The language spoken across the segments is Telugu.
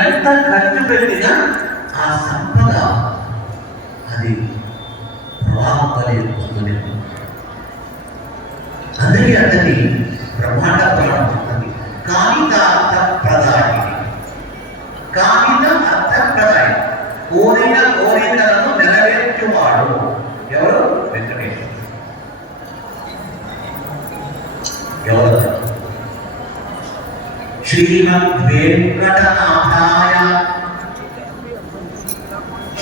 ఎంత ఖర్చు పెట్టినా ఆ సంపద అది ప్రవాహం వస్తుంది. అందుకే అతని బ్రహ్మాండ పురాణం చెప్తుంది కామిత అర్థ ప్రదాయి. కామిత అర్థ ప్రదాయి, కోరిన కోరికలను నెరవేర్చువాడు ఎవరు? వెంకటేశ్వరుడు. ఎవరు? శ్రీమద్ వెంకటనాథాయ.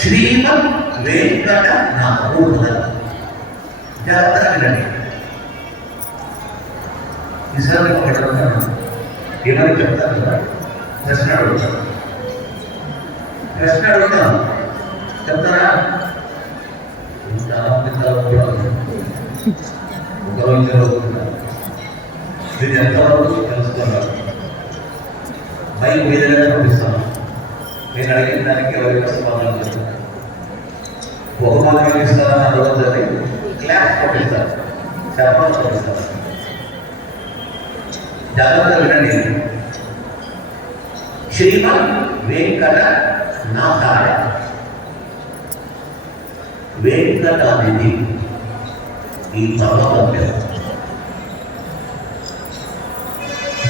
శ్రీమద్ వెంకటనాథ జాగ్రత్తగా వినండి. ఈసారి ఏమని చెప్తారు కదా, ప్రశ్న అడుగుతారు. ప్రశ్న అడుగుతాం చెప్తారా? మీరు ఎంతవరకు తెలుసుకున్నారు? బైక్ మీదనే పంపిస్తాను. నేను అడిగిన దానికి ఎవరికి సమాధానం చెప్తాను. బహుమానం ఇస్తారని అడగద్దని క్లాస్ పంపిస్తారు, చెప్పాలి పంపిస్తారు. జాగ్రత్తగా వినండి. శ్రీమద్ వెంకటనాథాయ. వెంకట అనేది ఈ పర్వతం పేరు.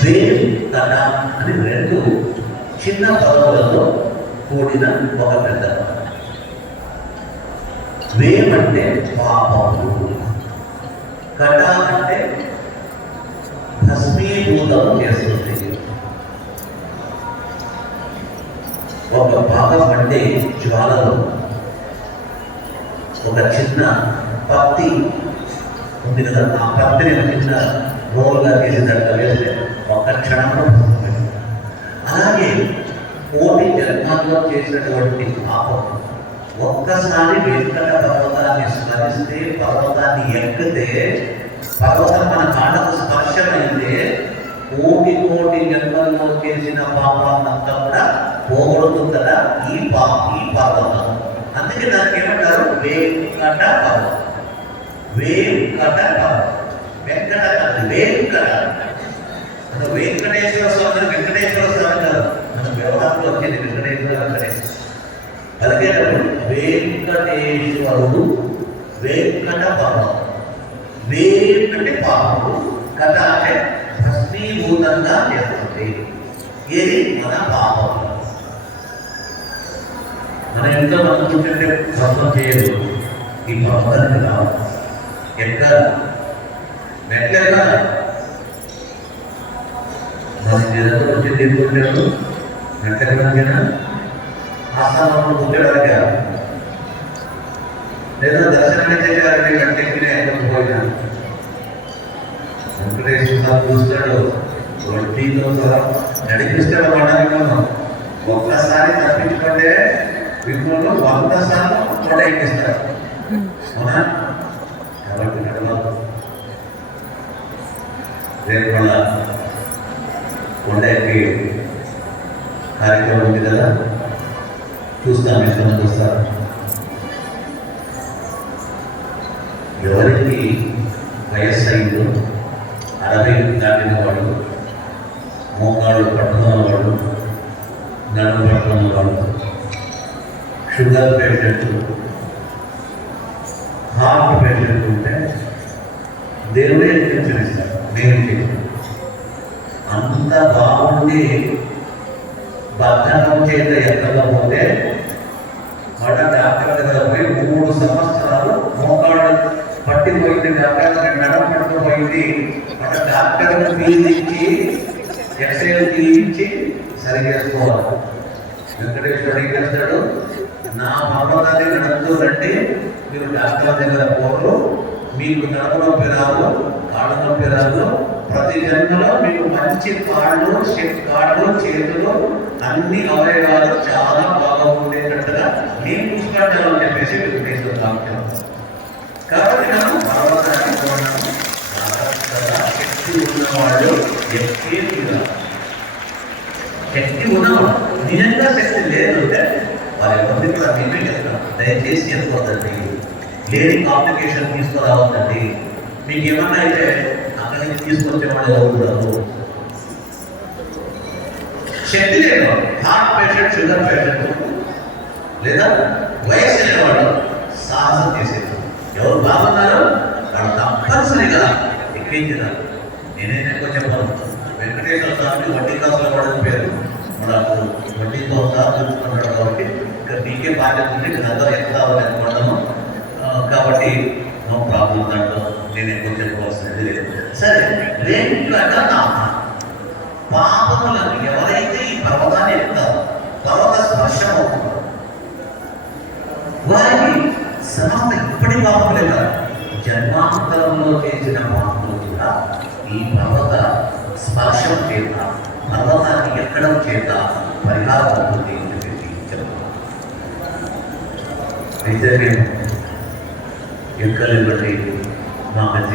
వెంకట అని రెండు చిన్న పర్వతాలతో కూడిన ఒక పెద్ద. వేమంటే పాపము, కట అంటే భస్మీభూతం చేస్తుంది. ఒక భాగం అంటే జ్వాలలో ఒక చిన్న పత్తి ఉంది కదా, ఆ పత్తిని చిన్న రోల్గా చేసేటట్టు వేస్తే ఒక క్షణంలో. అలాగే కోటి జన్మాల్లో చేసినటువంటి పాపం ఒక్కసారి వెంకట పర్వతాన్ని స్మరిస్తే, పర్వతాన్ని ఎక్కితే, పర్వతం మన కాళ్ళకు స్పర్శమైందే కోటి కోటి జన్మల్లో చేసిన పాపాన్నంతా కూడా పోగొడుతుందా ఈ పర్వతం. అందుకే దానికి ఏమంటారు? వెంకట పర్వతం. వెంకట పర్వతం. వెంకట కాదు, వెంకట. వెంకటేశ్వర స్వామి వెంకటేశ్వర స్వామి కాదు, మన వ్యవహారంలో వచ్చేది వెంకటేశ్వర వెంకటేశ్వర. అలాగే వెంకటేశ్వరుడు వెంకట పర్వతం. అంటే పాపము, కథ అంటే భస్మీభూతంగా చేస్తుంది. ఏది? మన పాపం. మన ఎంతో అనుకుంటుంటే భస్మం చేయదు. ఈ పర్వతాన్ని రావు ఎక్కడ మెట్లెక్క మన జనంలో వచ్చి తీసుకుంటాడు. మెట్లెక్కడికైనా ఆస్థానంలో కూర్చోడానికా లేదా దర్శనాన్ని చేయడానికి గంటెక్కిన పోయినా వెంకటేశ్వర చూస్తాడు. వడ్డీతో సహా నడిపిస్తాడు. పడడానికి ఒక్కసారి తప్పించుకుంటే విఘ్నంలో 100 సార్లు కొండ ఎక్కిస్తాడు. అవునా? కాబట్టి రేపు మళ్ళా కొండ ఎక్కి కార్యక్రమం ఉంది కదా, చూస్తాం. ఎంతమంది చూస్తారు? ఎవరికి వయస్సు అయిందో, 60 దాటిన వాడు, మోకాళ్ళు పట్టుకున్న వాడు, నడుము పట్టుకున్న వాడు, షుగర్ పేషెంట్, హార్ట్ పేషెంట్ ఉంటే దేవుడే చూపిస్తారు. నేను అంత బాగుండి బద్ధకం చేత ఎక్కకపోతే మన డాక్టర్ దగ్గర పోయి 3 సంవత్సరాలు మోకాళ్ళు పట్టిపోయింది, డాక్టర్ నడం పట్టుకుపోయింది, మన డాక్టర్ ఫీజు ఇచ్చి ఎక్స్రేలు తీయించి సరి చేసుకోవాలి. వెంకటేశ్వరుడు ఏం చేస్తాడు? నా పర్వతాన్ని నడుస్తూ రండి, మీరు డాక్టర్ దగ్గర పోరు, మీకు నడుము నొప్పి రాదు, కాళ్ళు నొప్పి రాదు, ప్రతి జన్మలో మీకు మంచి కాళ్ళు చేతులు అన్ని అవయవాలు చాలా బాగా ఉండేటట్టుగా నేను చూసుకుంటానని చెప్పేసి వెంకటేశ్వర డాక్టర్. కాబట్టి మనం పర్వతాన్ని శక్తి ఉన్నవాళ్ళు శక్తి ఉన్నవాడు. నిజంగా శక్తి లేదు అంటే వారి ఎవరిని కూడా మేమే చెప్తాం, దయచేసి వెళ్ళిపోతండి, లేని కాంప్లికేషన్ తీసుకురావద్దండి. మీకు ఏమన్నా అయితే అక్కడి నుంచి తీసుకొచ్చేవాడు ఎవరు. శక్తి లేనివాడు, హార్ట్ పేషెంట్, షుగర్ పేషెంట్ లేదా వయసు లేనివాడు సాహసం చేసేది. ఎవరు బాగున్నారు వాళ్ళు తప్పనిసరిగా ఎక్కించినారు. నేనైతే ఎక్కువ చెప్పాను. వెంకటేశ్వర స్వామి వడ్డీ కాసులు పడని పేరు, మనకు వడ్డీతో సహా చూసుకున్నాడు కాబట్టి ఇక్కడ మీకే బాధ్యత ఉంది. ఇక్కడ అందరూ ఎంత అనుకుంటాను కాబట్టి నో ప్రాబ్లం. దాంట్లో నేను ఎక్కువ చెప్పవలసినది లేదు. సరే, రేపులాట పాపములను ఎవరైతే ఈ పర్వతాన్ని ఎక్కుతారో, పర్వత స్పర్శం అవుతుందో వారికి సమస్త ఇప్పటి పాపములే కాదు, జన్మాంతరంలో చేసిన పాపములు కూడా ఈ పర్వత స్పర్శం చేత, పర్వతాన్ని ఎక్కడం చేత పరిహారం అవుతుంది అని చెప్పి చెప్తున్నాను. అయితే మేము ఎక్కలేబట్టి మా మధ్య